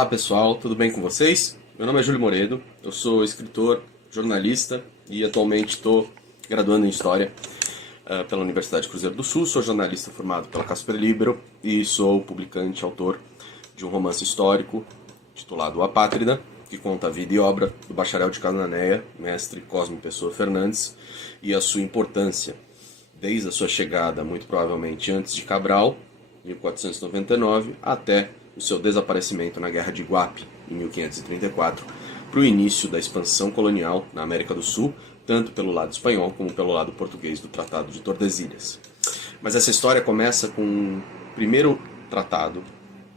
Olá pessoal, tudo bem com vocês? Meu nome é Júlio Moredo, eu sou escritor, jornalista e atualmente estou graduando em História pela Universidade Cruzeiro do Sul. Sou jornalista formado pela Casper Libero e sou publicante e autor de um romance histórico titulado A Pátrida, que conta a vida e obra do bacharel de Cananéia, mestre Cosme Pessoa Fernandes, e a sua importância desde a sua chegada, muito provavelmente antes de Cabral, 1499, até o seu desaparecimento na Guerra de Iguape, em 1534, para o início da expansão colonial na América do Sul, tanto pelo lado espanhol como pelo lado português do Tratado de Tordesilhas. Mas essa história começa com o primeiro tratado,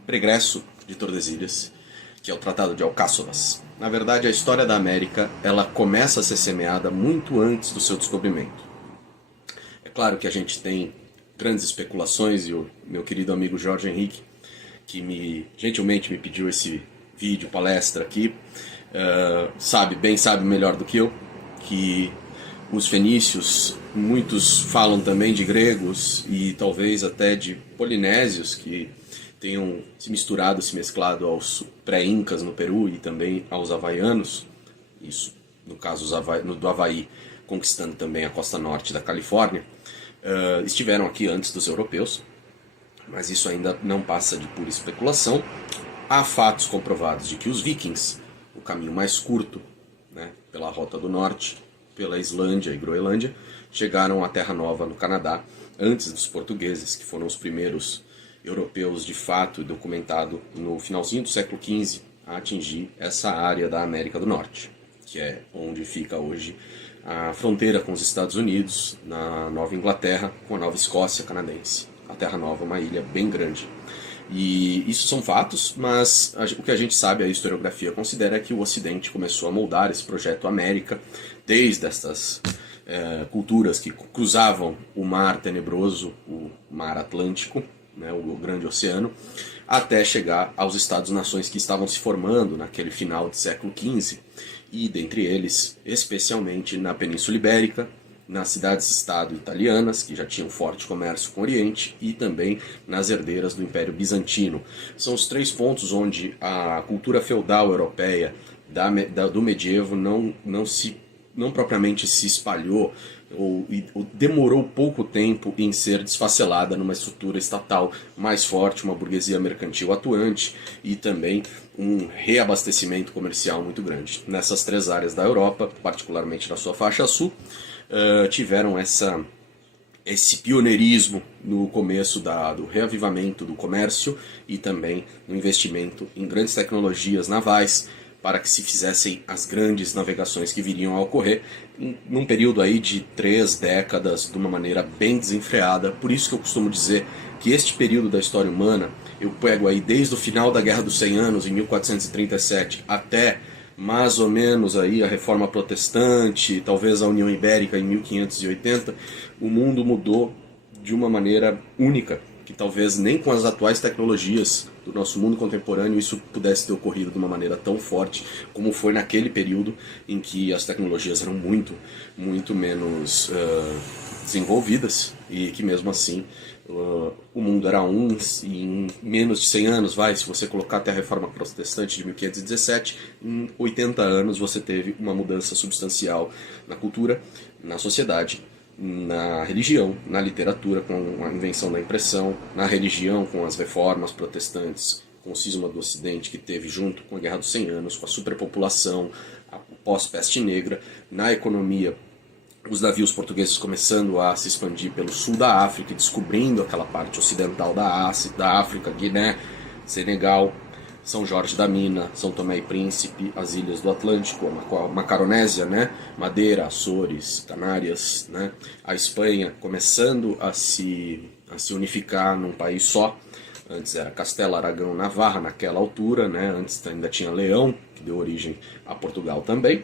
pregresso de Tordesilhas, que é o Tratado de Alcáçovas. Na verdade, a história da América ela começa a ser semeada muito antes do seu descobrimento. É claro que a gente tem grandes especulações, e o meu querido amigo Jorge Henrique, que gentilmente me pediu esse vídeo, palestra aqui, sabe melhor do que eu, que os fenícios, muitos falam também de gregos e talvez até de polinésios que tenham se misturado, se mesclado aos pré-incas no Peru e também aos havaianos, isso no caso do Havaí, conquistando também a costa norte da Califórnia, estiveram aqui antes dos europeus, mas isso ainda não passa de pura especulação. Há fatos comprovados de que os vikings, o caminho mais curto, né, pela Rota do Norte, pela Islândia e Groenlândia, chegaram à Terra Nova no Canadá antes dos portugueses, que foram os primeiros europeus de fato documentado no finalzinho do século XV a atingir essa área da América do Norte, que é onde fica hoje a fronteira com os Estados Unidos, na Nova Inglaterra, com a Nova Escócia canadense. A Terra Nova é uma ilha bem grande. E isso são fatos, mas o que a gente sabe, a historiografia considera que o Ocidente começou a moldar esse projeto América desde estas culturas que cruzavam o mar tenebroso, o mar Atlântico, né, o grande oceano, até chegar aos Estados-nações que estavam se formando naquele final do século XV, e dentre eles, especialmente na Península Ibérica, nas cidades-estado italianas, que já tinham forte comércio com o Oriente, e também nas herdeiras do Império Bizantino. São os três pontos onde a cultura feudal europeia do medievo não propriamente se espalhou, ou demorou pouco tempo em ser desfacelada numa estrutura estatal mais forte, uma burguesia mercantil atuante e também um reabastecimento comercial muito grande. Nessas três áreas da Europa, particularmente na sua faixa sul, tiveram esse pioneirismo no começo do reavivamento do comércio e também no investimento em grandes tecnologias navais para que se fizessem as grandes navegações que viriam a ocorrer num período aí de 3 décadas de uma maneira bem desenfreada. Por isso que eu costumo dizer que este período da história humana, eu pego aí desde o final da Guerra dos 100 Anos, em 1437, até mais ou menos aí a Reforma Protestante, talvez a União Ibérica em 1580, o mundo mudou de uma maneira única, que talvez nem com as atuais tecnologias do nosso mundo contemporâneo isso pudesse ter ocorrido de uma maneira tão forte como foi naquele período em que as tecnologias eram muito menos desenvolvidas e que mesmo assim o mundo era e em menos de 100 anos, se você colocar até a Reforma Protestante de 1517, em 80 anos você teve uma mudança substancial na cultura, na sociedade, na religião, na literatura com a invenção da impressão, na religião com as reformas protestantes, com o cisma do Ocidente que teve junto com a Guerra dos 100 Anos, com a superpopulação, a pós-peste negra, na economia, os navios portugueses começando a se expandir pelo sul da África e descobrindo aquela parte ocidental da África, Guiné, Senegal, São Jorge da Mina, São Tomé e Príncipe, as ilhas do Atlântico, a Macaronésia, né? Madeira, Açores, Canárias, né? A Espanha começando a se unificar num país só. Antes era Castela, Aragão, Navarra naquela altura, né? Antes ainda tinha Leão, que deu origem a Portugal também.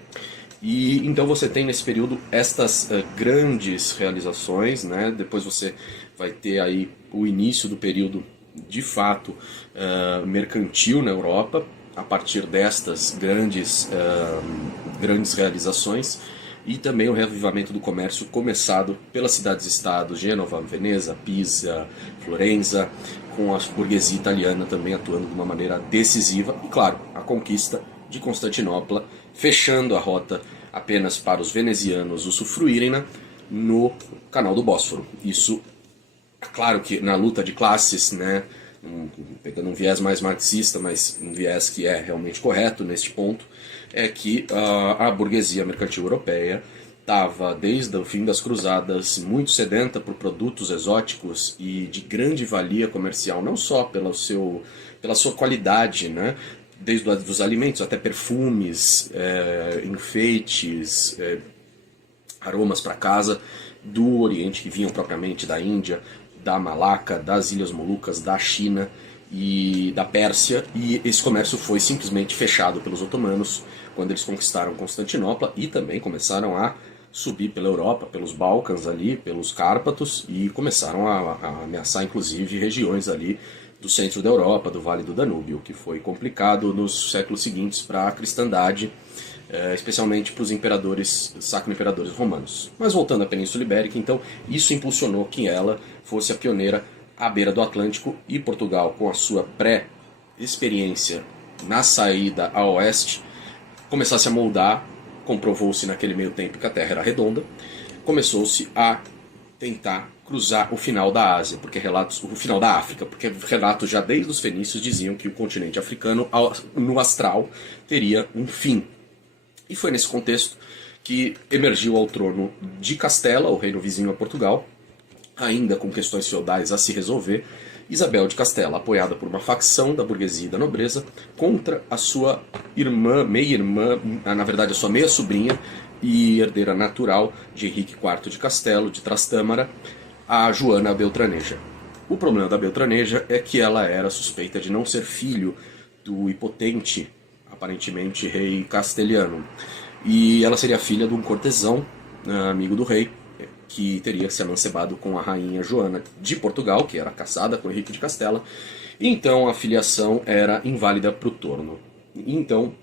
E então você tem nesse período estas grandes realizações, né? Depois você vai ter aí o início do período de fato mercantil na Europa, a partir destas grandes realizações, e também o reavivamento do comércio começado pelas cidades-estado, Gênova, Veneza, Pisa, Florença, com a burguesia italiana também atuando de uma maneira decisiva, e claro, a conquista de Constantinopla, fechando a rota apenas para os venezianos usufruírem, né, no canal do Bósforo. Isso, claro que na luta de classes, né, pegando um viés mais marxista, mas um viés que é realmente correto neste ponto, é que a burguesia mercantil europeia estava, desde o fim das cruzadas, muito sedenta por produtos exóticos e de grande valia comercial, não só pela sua qualidade, né, desde os alimentos até perfumes, enfeites, aromas para casa do Oriente, que vinham propriamente da Índia, da Malaca, das Ilhas Molucas, da China e da Pérsia, e esse comércio foi simplesmente fechado pelos otomanos quando eles conquistaram Constantinopla e também começaram a subir pela Europa, pelos Balcãs ali, pelos Cárpatos, e começaram a ameaçar inclusive regiões ali do centro da Europa, do Vale do Danúbio, que foi complicado nos séculos seguintes para a cristandade, especialmente para os imperadores, sacro-imperadores romanos. Mas voltando à Península Ibérica, então, isso impulsionou que ela fosse a pioneira à beira do Atlântico, e Portugal, com a sua pré-experiência na saída a oeste, começasse a moldar. Comprovou-se naquele meio tempo que a Terra era redonda, começou-se a tentar cruzar o final da Ásia, o final da África, porque relatos já desde os fenícios diziam que o continente africano, no astral, teria um fim. E foi nesse contexto que emergiu ao trono de Castela, o reino vizinho a Portugal, ainda com questões feudais a se resolver, Isabel de Castela, apoiada por uma facção da burguesia e da nobreza, contra a sua irmã, meia-irmã, na verdade a sua meia-sobrinha e herdeira natural de Henrique IV de Castelo, de Trastâmara, a Joana Beltraneja. O problema da Beltraneja é que ela era suspeita de não ser filho do impotente, aparentemente, rei castelhano. E ela seria filha de um cortesão, amigo do rei, que teria se amancebado com a rainha Joana de Portugal, que era casada com Henrique de Castela. Então a filiação era inválida para o trono. Então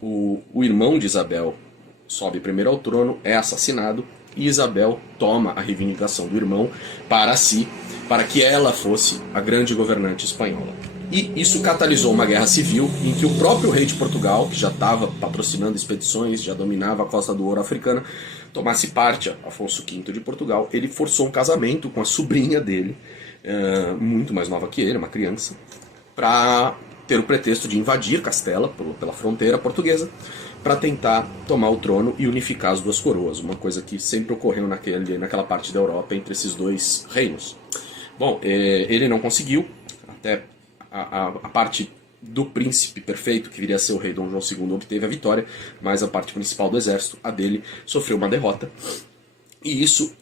o irmão de Isabel sobe primeiro ao trono, é assassinado, e Isabel toma a reivindicação do irmão para si, para que ela fosse a grande governante espanhola. E isso catalisou uma guerra civil em que o próprio rei de Portugal, que já estava patrocinando expedições, já dominava a Costa do Ouro africana, tomasse parte, Afonso V de Portugal. Ele forçou um casamento com a sobrinha dele, muito mais nova que ele, uma criança, para ter o pretexto de invadir Castela pela fronteira portuguesa, para tentar tomar o trono e unificar as duas coroas, uma coisa que sempre ocorreu naquela parte da Europa entre esses dois reinos. Bom, ele não conseguiu, até a parte do príncipe perfeito, que viria a ser o rei Dom João II, obteve a vitória, mas a parte principal do exército, a dele, sofreu uma derrota. E isso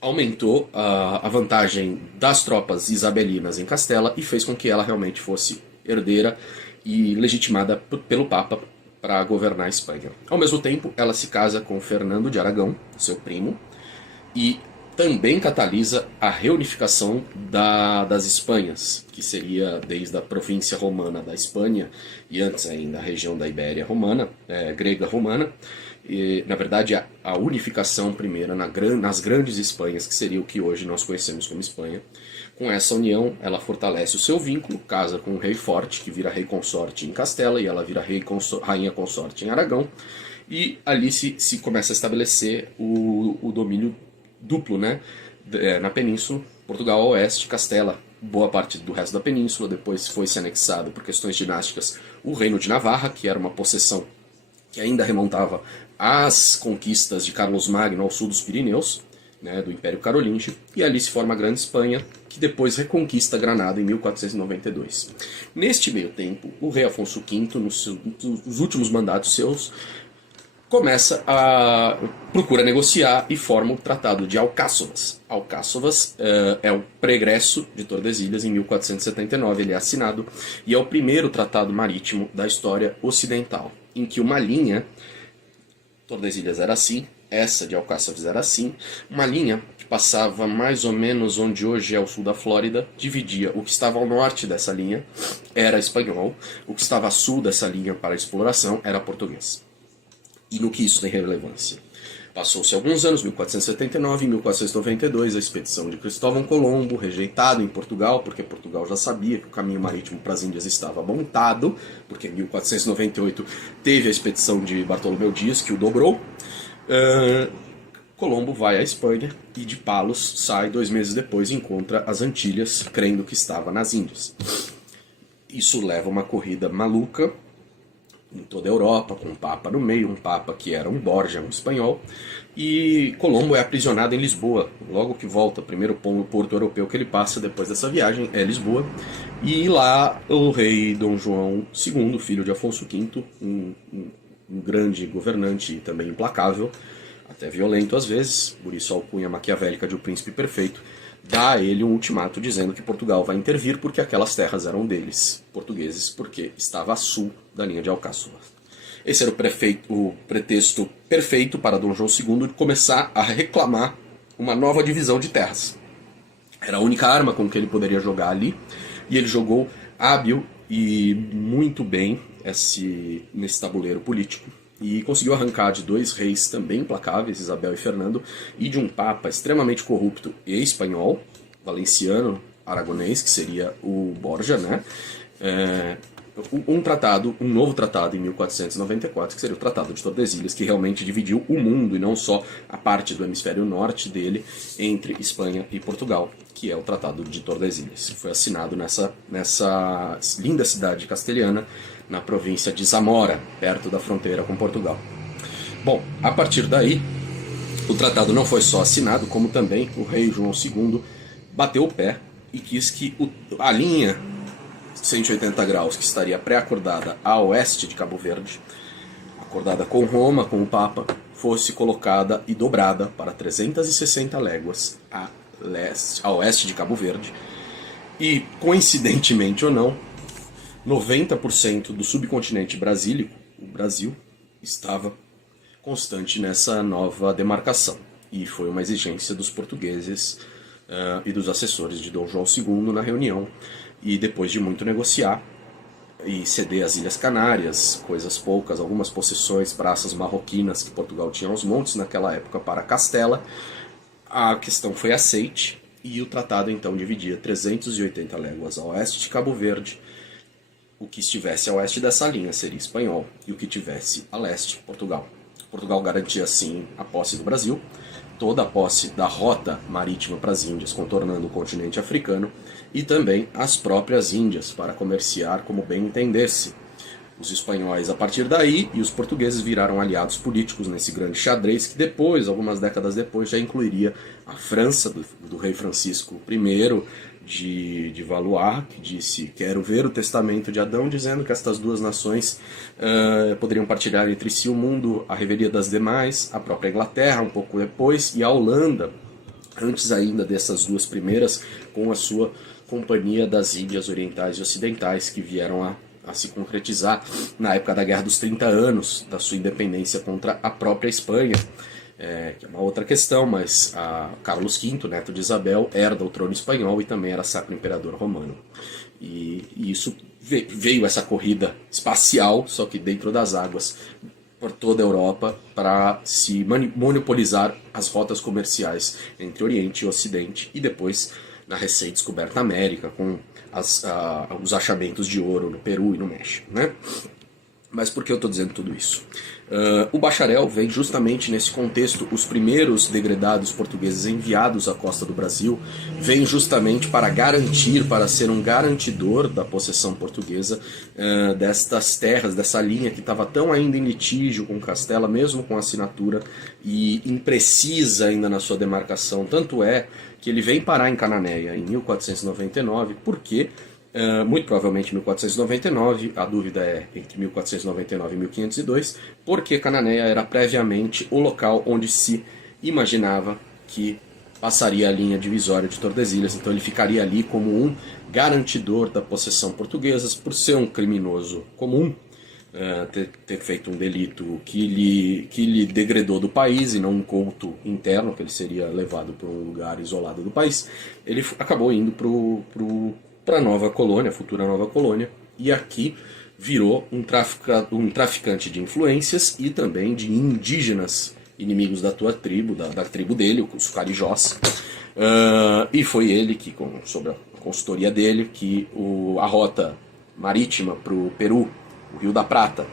aumentou a vantagem das tropas isabelinas em Castela e fez com que ela realmente fosse herdeira e legitimada pelo Papa para governar a Espanha. Ao mesmo tempo, ela se casa com Fernando de Aragão, seu primo, e também catalisa a reunificação das Espanhas, que seria desde a província romana da Espanha e antes ainda a região da Ibéria romana, grega romana, e, na verdade a unificação primeira nas grandes Espanhas, que seria o que hoje nós conhecemos como Espanha. Com essa união, ela fortalece o seu vínculo, casa com um rei forte, que vira rei consorte em Castela, e ela vira rainha consorte em Aragão, e ali se começa a estabelecer o domínio duplo, né, na península. Portugal ao oeste, Castela, boa parte do resto da península. Depois foi se anexado por questões dinásticas o reino de Navarra, que era uma possessão que ainda remontava às conquistas de Carlos Magno ao sul dos Pirineus, né, do Império Carolíngio, e ali se forma a Grande Espanha, que depois reconquista Granada em 1492. Neste meio tempo, o rei Afonso V, nos últimos mandatos seus, procura negociar e forma o Tratado de Alcáçovas. Alcáçovas é o pregresso de Tordesilhas em 1479, ele é assinado, e é o primeiro tratado marítimo da história ocidental, em que uma linha, Tordesilhas era assim, essa de Alcáçovas era assim, uma linha que passava mais ou menos onde hoje é o sul da Flórida, dividia o que estava ao norte dessa linha, era espanhol, o que estava a sul dessa linha para exploração era português. E no que isso tem relevância? Passou-se alguns anos, 1479 e 1492, a expedição de Cristóvão Colombo, rejeitado em Portugal, porque Portugal já sabia que o caminho marítimo para as Índias estava montado, porque em 1498 teve a expedição de Bartolomeu Dias, que o dobrou. Colombo vai à Espanha e de Palos sai 2 meses depois e encontra as Antilhas, crendo que estava nas Índias. Isso leva uma corrida maluca em toda a Europa, com um papa no meio, um papa que era um Borja, um espanhol, e Colombo é aprisionado em Lisboa, logo que volta, primeiro porto europeu que ele passa depois dessa viagem é Lisboa, e lá o rei Dom João II, filho de Afonso V, um grande governante e também implacável, até violento às vezes, por isso a alcunha maquiavélica de O Príncipe Perfeito, dá a ele um ultimato dizendo que Portugal vai intervir porque aquelas terras eram deles, portugueses, porque estava a sul da linha de Alcáçova. Esse era o pretexto perfeito para Dom João II começar a reclamar uma nova divisão de terras. Era a única arma com que ele poderia jogar ali, e ele jogou hábil e muito bem nesse tabuleiro político. E conseguiu arrancar de 2 reis também implacáveis, Isabel e Fernando, e de um papa extremamente corrupto e espanhol, valenciano, aragonês, que seria o Borja, né? Um novo tratado em 1494, que seria o Tratado de Tordesilhas, que realmente dividiu o mundo, e não só a parte do hemisfério norte dele, entre Espanha e Portugal, que é o Tratado de Tordesilhas. Foi assinado nessa linda cidade castelhana, na província de Zamora, perto da fronteira com Portugal. Bom, a partir daí, o tratado não foi só assinado, como também o rei João II bateu o pé e quis que a linha 180 graus, que estaria pré-acordada a oeste de Cabo Verde, acordada com Roma, com o Papa, fosse colocada e dobrada para 360 léguas a oeste de Cabo Verde. E, coincidentemente ou não, 90% do subcontinente brasílico, o Brasil, estava constante nessa nova demarcação. E foi uma exigência dos portugueses e dos assessores de Dom João II na reunião. E depois de muito negociar e ceder as Ilhas Canárias, coisas poucas, algumas possessões, praças marroquinas que Portugal tinha aos montes naquela época para Castela, a questão foi aceite e o tratado então dividia 380 léguas a oeste de Cabo Verde. O que estivesse a oeste dessa linha seria espanhol e o que tivesse a leste, Portugal. Portugal garantia assim a posse do Brasil, toda a posse da rota marítima para as Índias, contornando o continente africano, e também as próprias Índias, para comerciar como bem entendesse. Os espanhóis a partir daí e os portugueses viraram aliados políticos nesse grande xadrez que depois, algumas décadas depois, já incluiria a França do rei Francisco I de Valois, que disse: quero ver o testamento de Adão, dizendo que estas duas nações poderiam partilhar entre si o mundo, a revelia das demais, a própria Inglaterra um pouco depois, e a Holanda, antes ainda dessas duas primeiras, com a sua Companhia das Índias Orientais e Ocidentais, que vieram a se concretizar na época da Guerra dos 30 Anos, da sua independência contra a própria Espanha, que é uma outra questão, mas Carlos V, neto de Isabel, herda o trono espanhol e também era sacro imperador romano. E isso veio essa corrida espacial, só que dentro das águas, por toda a Europa, para se monopolizar as rotas comerciais entre Oriente e Ocidente, e depois na recém-descoberta América, com os achamentos de ouro no Peru e no México, né? Mas por que eu estou dizendo tudo isso? O bacharel vem justamente nesse contexto. Os primeiros degredados portugueses enviados à costa do Brasil vêm justamente para garantir, para ser um garantidor da possessão portuguesa destas terras, dessa linha que estava tão ainda em litígio com Castela, mesmo com assinatura, e imprecisa ainda na sua demarcação. Tanto é que ele vem parar em Cananéia em 1499, porque muito provavelmente em 1499, a dúvida é entre 1499 e 1502, porque Cananéia era previamente o local onde se imaginava que passaria a linha divisória de Tordesilhas, então ele ficaria ali como um garantidor da possessão portuguesa, por ser um criminoso comum, ter feito um delito que lhe degradou do país e não um culto interno, que ele seria levado para um lugar isolado do país. Ele acabou indo para a nova colônia, a futura nova colônia, e aqui virou um traficante de influências e também de indígenas inimigos da tua tribo, da tribo dele, os Carijós. E foi ele que, sob a consultoria dele, que a rota marítima para o Peru, o Rio da Prata,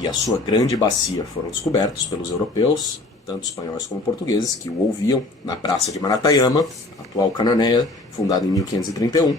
e a sua grande bacia foram descobertos pelos europeus, tanto espanhóis como portugueses, que o ouviam na Praça de Maratayama, atual Cananéia, fundada em 1531,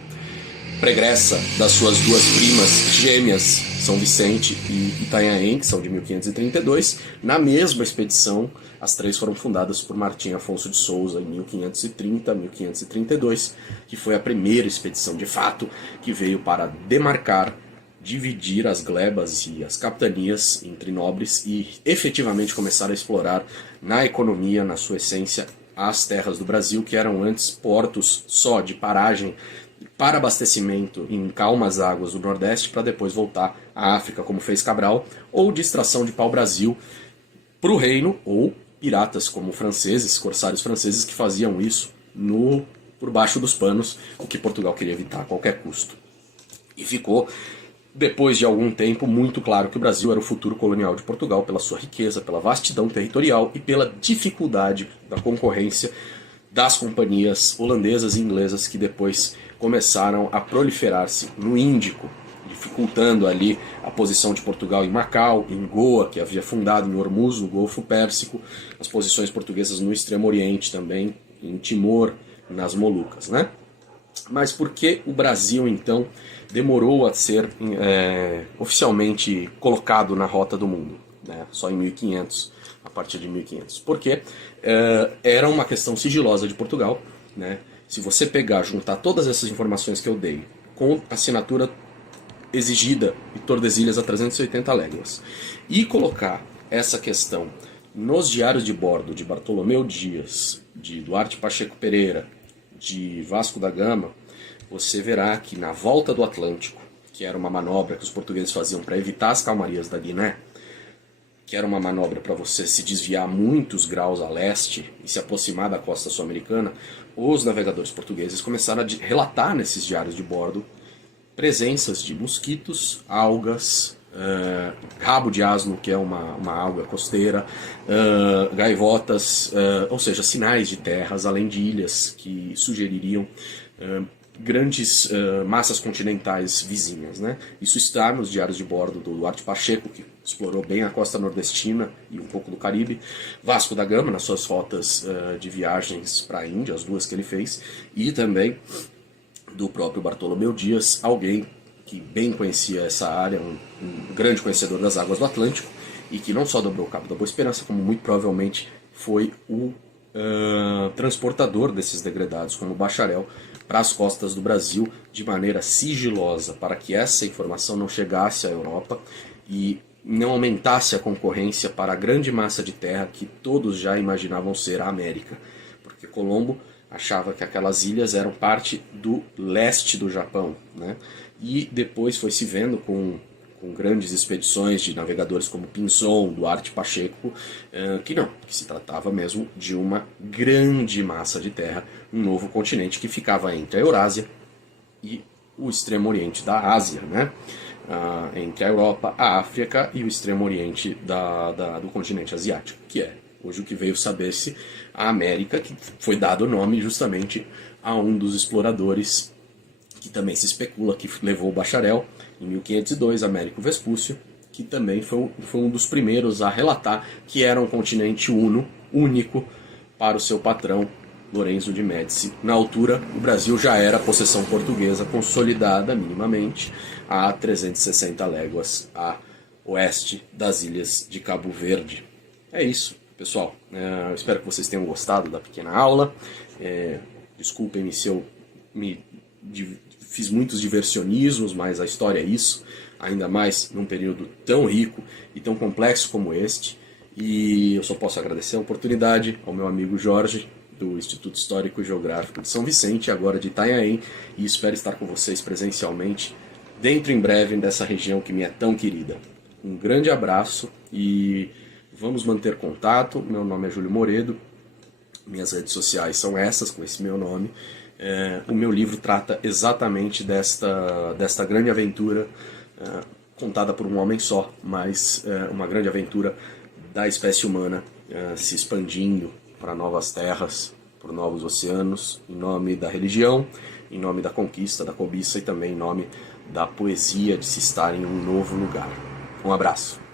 pregressa das suas duas primas gêmeas, São Vicente e Itanhaém, que são de 1532. Na mesma expedição, as três foram fundadas por Martim Afonso de Souza em 1530, 1532, que foi a primeira expedição de fato que veio para demarcar, dividir as glebas e as capitanias entre nobres e efetivamente começar a explorar na economia, na sua essência, as terras do Brasil, que eram antes portos só de paragem para abastecimento em calmas águas do Nordeste, para depois voltar à África, como fez Cabral, ou de extração de pau-brasil para o reino, ou piratas como franceses, corsários franceses, que faziam isso por baixo dos panos, o que Portugal queria evitar a qualquer custo. E ficou, depois de algum tempo, muito claro que o Brasil era o futuro colonial de Portugal pela sua riqueza, pela vastidão territorial e pela dificuldade da concorrência das companhias holandesas e inglesas que depois começaram a proliferar-se no Índico, dificultando ali a posição de Portugal em Macau, em Goa, que havia fundado em Hormuz, no Golfo Pérsico, as posições portuguesas no Extremo Oriente também, em Timor, nas Molucas, né? Mas por que o Brasil, então, demorou a ser oficialmente colocado na rota do mundo, né? Só em 1500, a partir de 1500? Porque era uma questão sigilosa de Portugal, né? Se você pegar, juntar todas essas informações que eu dei com a assinatura exigida em Tordesilhas a 380 léguas e colocar essa questão nos diários de bordo de Bartolomeu Dias, de Duarte Pacheco Pereira, de Vasco da Gama, você verá que na volta do Atlântico, que era uma manobra que os portugueses faziam para evitar as calmarias da Guiné, que era uma manobra para você se desviar muitos graus a leste e se aproximar da costa sul-americana, os navegadores portugueses começaram a relatar nesses diários de bordo presenças de mosquitos, algas, rabo de asno, que é uma alga costeira, gaivotas, ou seja, sinais de terras, além de ilhas que sugeririam grandes massas continentais vizinhas, né? Isso está nos diários de bordo do Duarte Pacheco, que explorou bem a costa nordestina e um pouco do Caribe, Vasco da Gama, nas suas rotas de viagens para a Índia, as duas que ele fez, e também do próprio Bartolomeu Dias, alguém que bem conhecia essa área, um grande conhecedor das águas do Atlântico, e que não só dobrou o Cabo da Boa Esperança, como muito provavelmente foi o transportador desses degredados como bacharel para as costas do Brasil de maneira sigilosa, para que essa informação não chegasse à Europa e não aumentasse a concorrência para a grande massa de terra que todos já imaginavam ser a América, porque Colombo achava que aquelas ilhas eram parte do leste do Japão, né? E depois foi se vendo com grandes expedições de navegadores como Pinzon, Duarte Pacheco, que se tratava mesmo de uma grande massa de terra, um novo continente que ficava entre a Eurásia e o extremo oriente da Ásia, né? Entre a Europa, a África e o extremo oriente do continente asiático, que é hoje o que veio saber-se a América, que foi dado o nome justamente a um dos exploradores que também se especula que levou o bacharel em 1502, Américo Vespúcio, que também foi um dos primeiros a relatar que era um continente único para o seu patrão Lorenzo de Médici. Na altura, o Brasil já era possessão portuguesa consolidada minimamente a 360 léguas a oeste das ilhas de Cabo Verde. É isso, pessoal. Eu espero que vocês tenham gostado da pequena aula. Desculpem-me se eu fiz muitos diversionismos, mas a história é isso, ainda mais num período tão rico e tão complexo como este. E eu só posso agradecer a oportunidade ao meu amigo Jorge, do Instituto Histórico e Geográfico de São Vicente, agora de Itanhaém, e espero estar com vocês presencialmente dentro em breve dessa região que me é tão querida. Um grande abraço e vamos manter contato. Meu nome é Júlio Moredo, minhas redes sociais são essas, com esse meu nome. O meu livro trata exatamente desta grande aventura, contada por um homem só, mas uma grande aventura da espécie humana se expandindo para novas terras, por novos oceanos, em nome da religião, em nome da conquista, da cobiça e também em nome da poesia de se estar em um novo lugar. Um abraço.